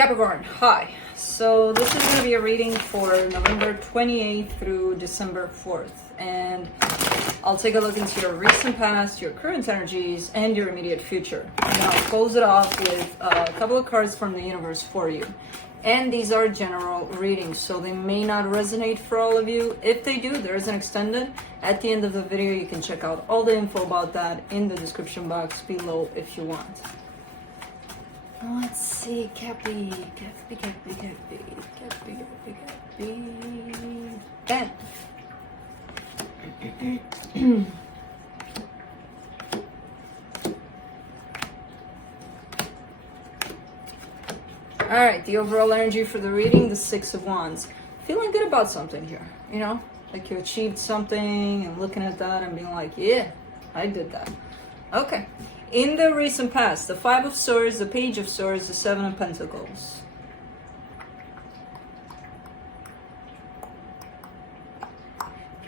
Capricorn, hi. So this is going to be a reading for November 28th through December 4th. And I'll take a look into your recent past, your current energies, and your immediate future. And I'll close it off with a couple of cards from the universe for you. And these are general readings, so they may not resonate for all of you. If they do, there is an extended. At the end of the video, you can check out all the info about that in the description box below if you want. Let's see, Cappy. Bam. Alright, the overall energy for the reading, the Six of Wands. Feeling good about something here, you know? Like you achieved something and looking at that and being like, yeah, I did that. Okay. In the recent past, the Five of Swords, the Page of Swords, the Seven of Pentacles.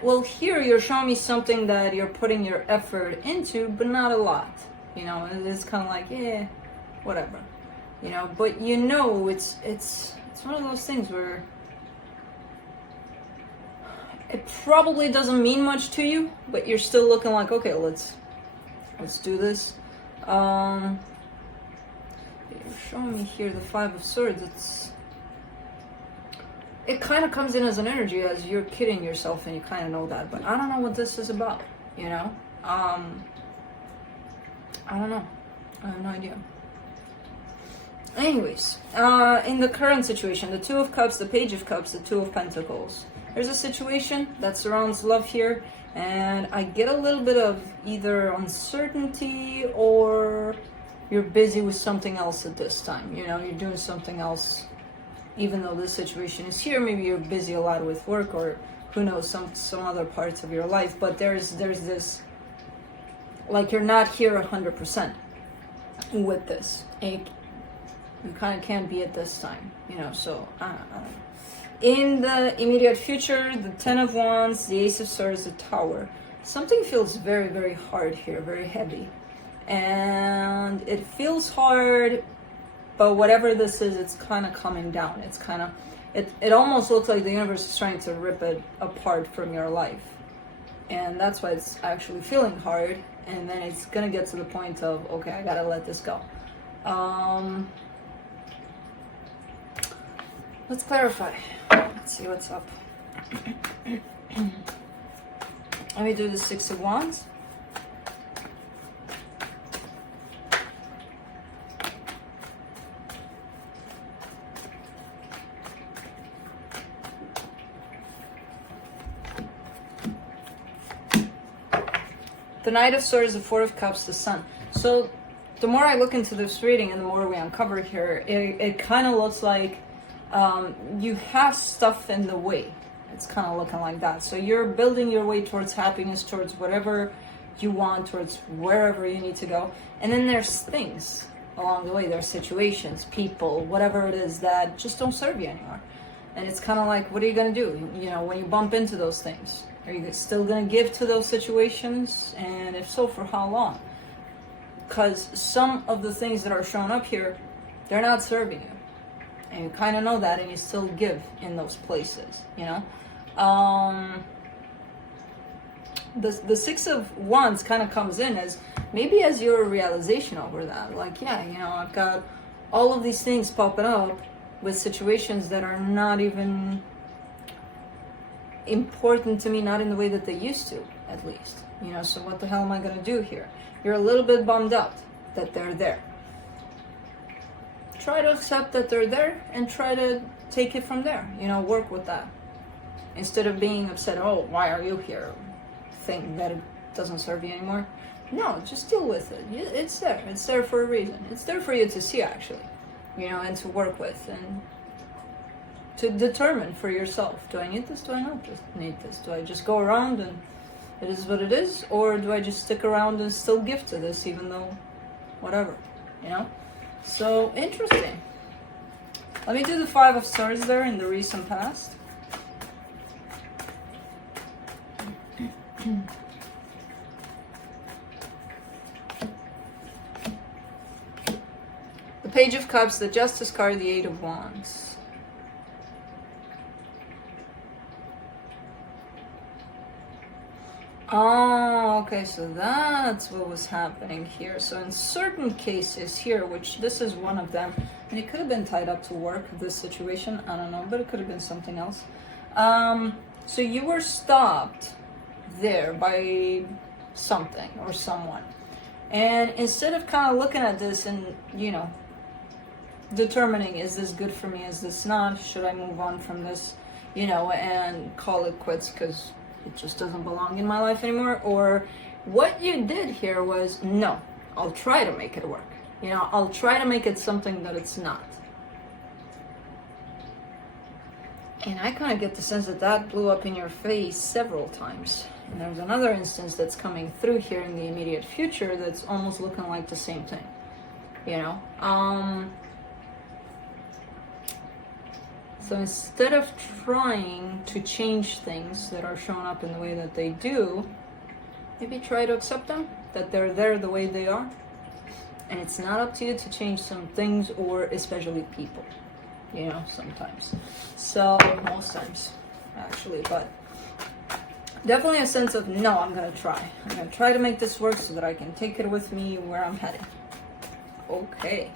Well, here you're showing me something that you're putting your effort into, but not a lot. You know, it's kind of like, yeah, whatever. You know, but you know, it's one of those things where it probably doesn't mean much to you, but you're still looking like, okay, let's do this. You're showing me here the Five of Swords. It kind of comes in as an energy as you're kidding yourself, and you kind of know that, but I don't know what this is about, you know? I don't know. I have no idea. Anyways, in the current situation, the Two of Cups, the Page of Cups, the Two of Pentacles. There's a situation that surrounds love here, and I get a little bit of either uncertainty or you're busy with something else at this time. You know, you're doing something else, even though this situation is here. Maybe you're busy a lot with work, or who knows, some other parts of your life. But there's this, like, you're not here 100% with this. And you kind of can't be at this time, you know. So I don't know. In the immediate future, the Ten of Wands, the Ace of Swords, the Tower. Something feels very, very hard here, very heavy. And it feels hard, but whatever this is, it's kind of coming down. It's kind of, it almost looks like the universe is trying to rip it apart from your life. And that's why it's actually feeling hard. And then it's going to get to the point of, okay, I got to let this go. Let's clarify. Let's see what's up. Let me do the Six of Wands. The Knight of Swords, the Four of Cups, the Sun. So the more I look into this reading and the more we uncover here, it kind of looks like you have stuff in the way. It's kind of looking like that. So you're building your way towards happiness, towards whatever you want, towards wherever you need to go. And then there's things along the way. There's situations, people, whatever it is that just don't serve you anymore. And it's kind of like, what are you going to do? You know, when you bump into those things, are you still going to give to those situations? And if so, for how long? Because some of the things that are shown up here, they're not serving you. And you kind of know that, and you still give in those places, you know? The Six of Wands kind of comes in as, maybe as your realization over that. Like, yeah, you know, I've got all of these things popping up with situations that are not even important to me, not in the way that they used to, at least. You know, so what the hell am I going to do here? You're a little bit bummed out that they're there. Try to accept that they're there and try to take it from there. You know, work with that. Instead of being upset, oh, why are you here? Think that it doesn't serve you anymore. No, just deal with it. It's there. It's there for a reason. It's there for you to see, actually. You know, and to work with and to determine for yourself. Do I need this? Do I not just need this? Do I just go around and it is what it is? Or do I just stick around and still give to this even though whatever, you know? So, interesting. Let me do the Five of Swords there in the recent past. Page of Cups, the Justice card, the Eight of Wands. Oh, okay, so that's what was happening here. So in certain cases here, which this is one of them, and it could have been tied up to work, this situation, I don't know, but it could have been something else. So you were stopped there by something or someone. And instead of kind of looking at this and, you know, determining, is this good for me, is this not, should I move on from this, you know, and call it quits because it just doesn't belong in my life anymore, or what you did here was, no, I'll try to make it work. You know, I'll try to make it something that it's not. And I kind of get the sense that that blew up in your face several times. And there's another instance that's coming through here in the immediate future that's almost looking like the same thing. You know? So instead of trying to change things that are showing up in the way that they do, maybe try to accept them, that they're there the way they are. And it's not up to you to change some things, or especially people, you know, sometimes. So, most times, actually, but definitely a sense of, no, I'm going to try. I'm going to try to make this work so that I can take it with me where I'm heading. Okay.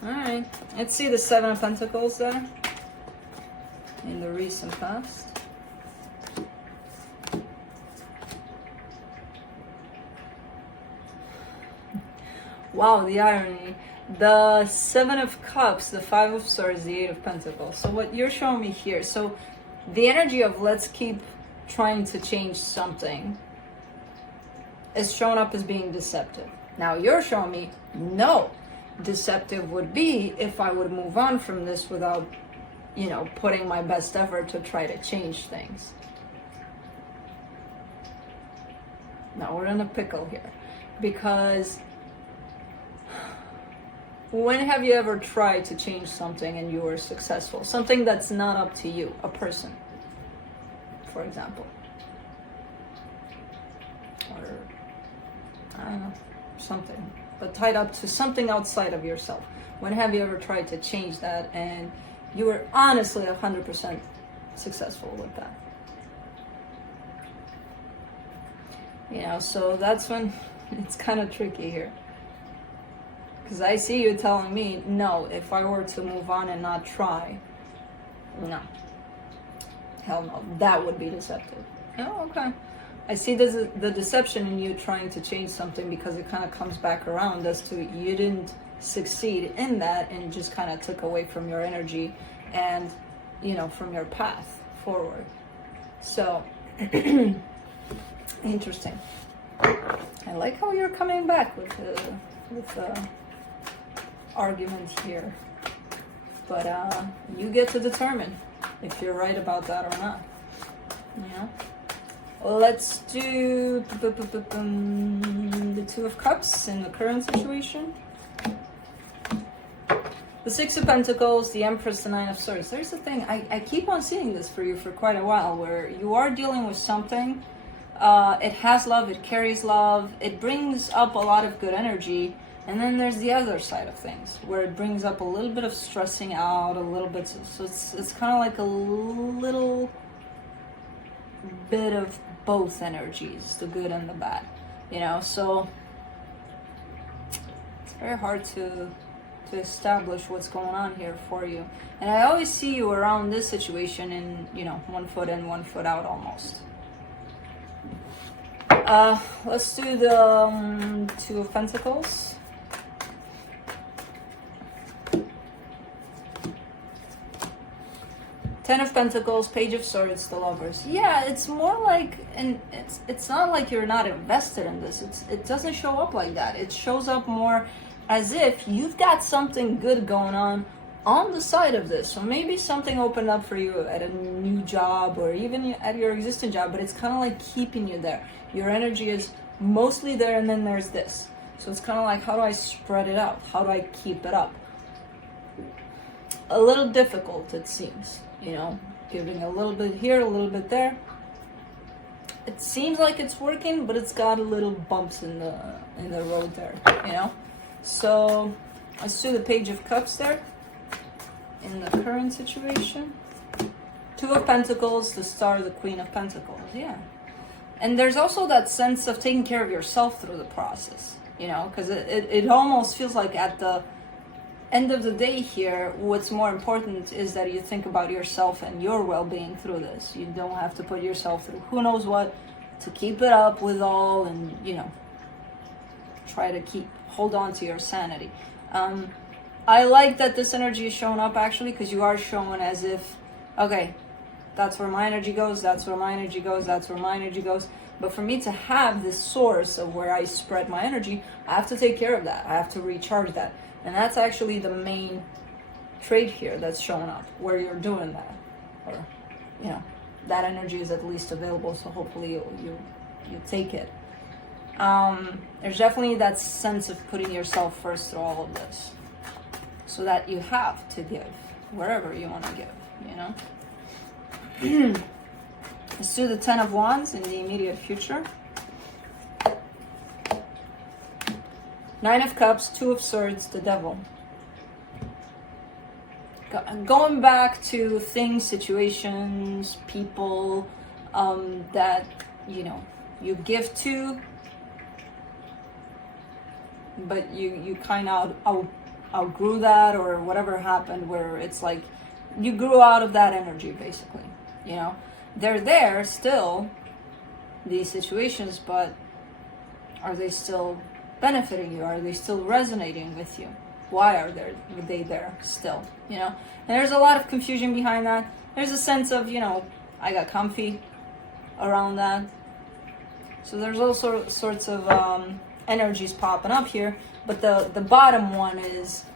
Alright, let's see the Seven of Pentacles there in the recent past. Wow, the irony. The Seven of Cups, the Five of Swords, the Eight of Pentacles. So what you're showing me here, so the energy of let's keep trying to change something is shown up as being deceptive. Now you're showing me, no. Deceptive would be if I would move on from this without, you know, putting my best effort to try to change things. Now we're in a pickle here, because when have you ever tried to change something and you were successful? Something that's not up to you, a person, for example. Or, I don't know, something. But tied up to something outside of yourself. When have you ever tried to change that and you were honestly 100% successful with that? You know, so that's when it's kind of tricky here. Because I see you telling me, no, if I were to move on and not try, no. Hell no, that would be deceptive. Oh, okay. I see the deception in you trying to change something, because it kind of comes back around as to you didn't succeed in that and just kind of took away from your energy and, you know, from your path forward. So, interesting. I like how you're coming back with the argument here. But you get to determine if you're right about that or not. You know? Let's do the Two of Cups in the current situation. The Six of Pentacles, the Empress, the Nine of Swords. There's the thing, I keep on seeing this for you for quite a while, where you are dealing with something. It has love, it carries love, it brings up a lot of good energy. And then there's the other side of things, where it brings up a little bit of stressing out, a little bit. So it's kind of like a little bit of both energies, the good and the bad, you know. So it's very hard to establish what's going on here for you. And I always see you around this situation in, you know, 1 foot in, 1 foot out almost. Let's do the Two of Pentacles. Ten of Pentacles, Page of Swords, the Lovers. Yeah, it's more like, and it's not like you're not invested in this. It doesn't show up like that. It shows up more as if you've got something good going on the side of this. So maybe something opened up for you at a new job or even at your existing job, but it's kind of like keeping you there. Your energy is mostly there, and then there's this. So it's kind of like, how do I spread it out? How do I keep it up? A little difficult, it seems. You know, giving a little bit here, a little bit there. It seems like it's working, but it's got a little bumps in the road there, you know. So Let's do the Page of Cups there in the current situation. Two of Pentacles, the Star, the Queen of Pentacles, yeah. And there's also that sense of taking care of yourself through the process, you know, because it almost feels like at the end of the day here, what's more important is that you think about yourself and your well-being through this. You don't have to put yourself through who knows what to keep it up with all, and, you know, try to hold on to your sanity. I like that this energy is showing up, actually, because you are showing as if, okay, that's where my energy goes, that's where my energy goes, that's where my energy goes. But for me to have this source of where I spread my energy, I have to take care of that. I have to recharge that. And that's actually the main trait here that's showing up, where you're doing that. Or, you know, that energy is at least available, so hopefully you take it. There's definitely that sense of putting yourself first through all of this, so that you have to give wherever you want to give, you know? Let's do the Ten of Wands in the immediate future. Nine of Cups, Two of Swords, the Devil. Going back to things, situations, people that, you know, you give to, but you kind of outgrew that, or whatever happened, where it's like you grew out of that energy, basically. You know, they're there still, these situations, but are they still benefiting you? Are they still resonating with you? Why are they there still? You know, and there's a lot of confusion behind that. There's a sense of, you know, I got comfy around that. So there's all sorts of energies popping up here, but the bottom one is,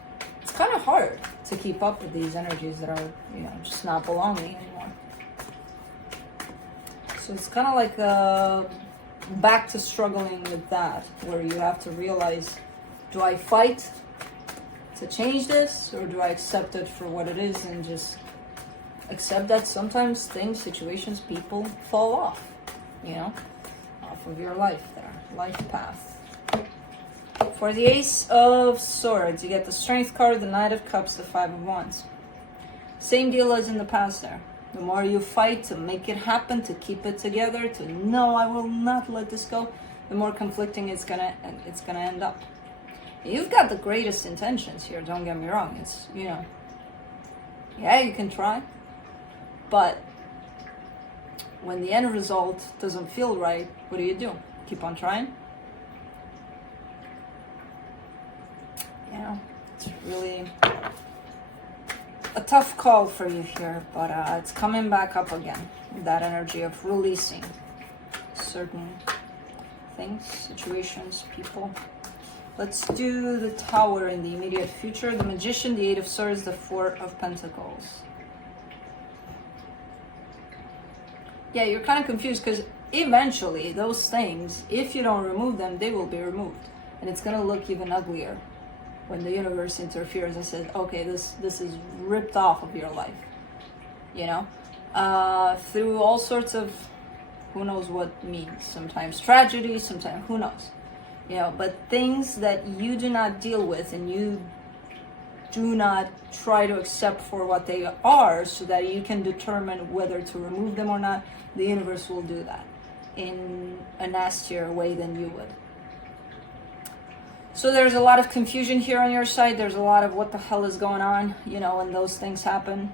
it's kind of hard to keep up with these energies that are, you know, just not belonging anymore. So it's kind of like back to struggling with that, where you have to realize, do I fight to change this, or do I accept it for what it is and just accept that sometimes things, situations, people fall off, you know, off of your life there, life path. For the Ace of Swords, you get the Strength card, the Knight of Cups, the Five of Wands. Same deal as in the past there. The more you fight to make it happen, to keep it together, to no, I will not let this go, the more conflicting it's gonna end up. You've got the greatest intentions here, don't get me wrong. It's, you know, yeah, you can try, but when the end result doesn't feel right, what do? Keep on trying? You know, it's really a tough call for you here, but it's coming back up again. That energy of releasing certain things, situations, people. Let's do the Tower in the immediate future. The Magician, the Eight of Swords, the Four of Pentacles. Yeah, you're kind of confused because eventually those things, if you don't remove them, they will be removed. And it's going to look even uglier when the universe interferes and says, okay, this is ripped off of your life, you know, through all sorts of who knows what means, sometimes tragedy, sometimes who knows, you know, but things that you do not deal with and you do not try to accept for what they are, so that you can determine whether to remove them or not, the universe will do that in a nastier way than you would. So there's a lot of confusion here on your side. There's a lot of what the hell is going on, you know, when those things happen.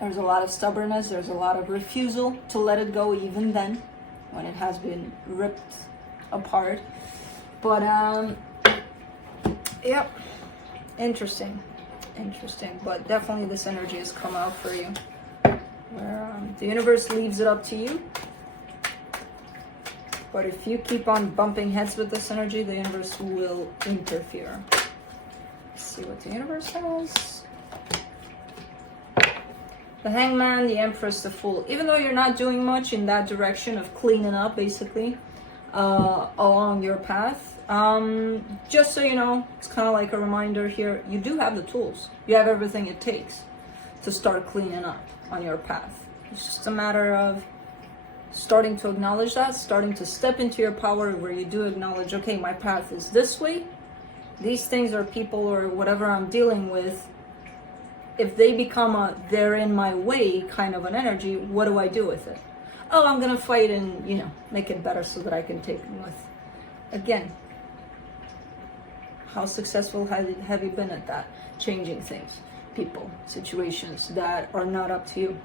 There's a lot of stubbornness. There's a lot of refusal to let it go even then, when it has been ripped apart. But, yep, interesting. But definitely this energy has come out for you, where the universe leaves it up to you. But if you keep on bumping heads with this energy, the universe will interfere. Let's see what the universe has. The Hangman, the Empress, the Fool. Even though you're not doing much in that direction of cleaning up, basically, along your path, just so you know, it's kind of like a reminder here, you do have the tools. You have everything it takes to start cleaning up on your path. It's just a matter of starting to acknowledge that, starting to step into your power, where you do acknowledge, okay, my path is this way, these things or people or whatever I'm dealing with, if they become a they're in my way kind of an energy, what do I do with it? Oh, I'm gonna fight and, you know, make it better so that I can take them with. Again, how successful have you been at that? Changing things, people, situations that are not up to you.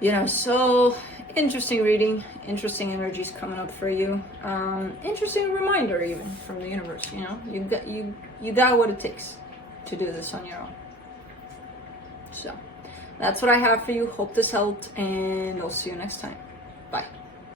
You know, so interesting reading, interesting energies coming up for you. Interesting reminder even from the universe, you know, you got what it takes to do this on your own. So that's what I have for you. Hope this helped, and I'll see you next time. Bye.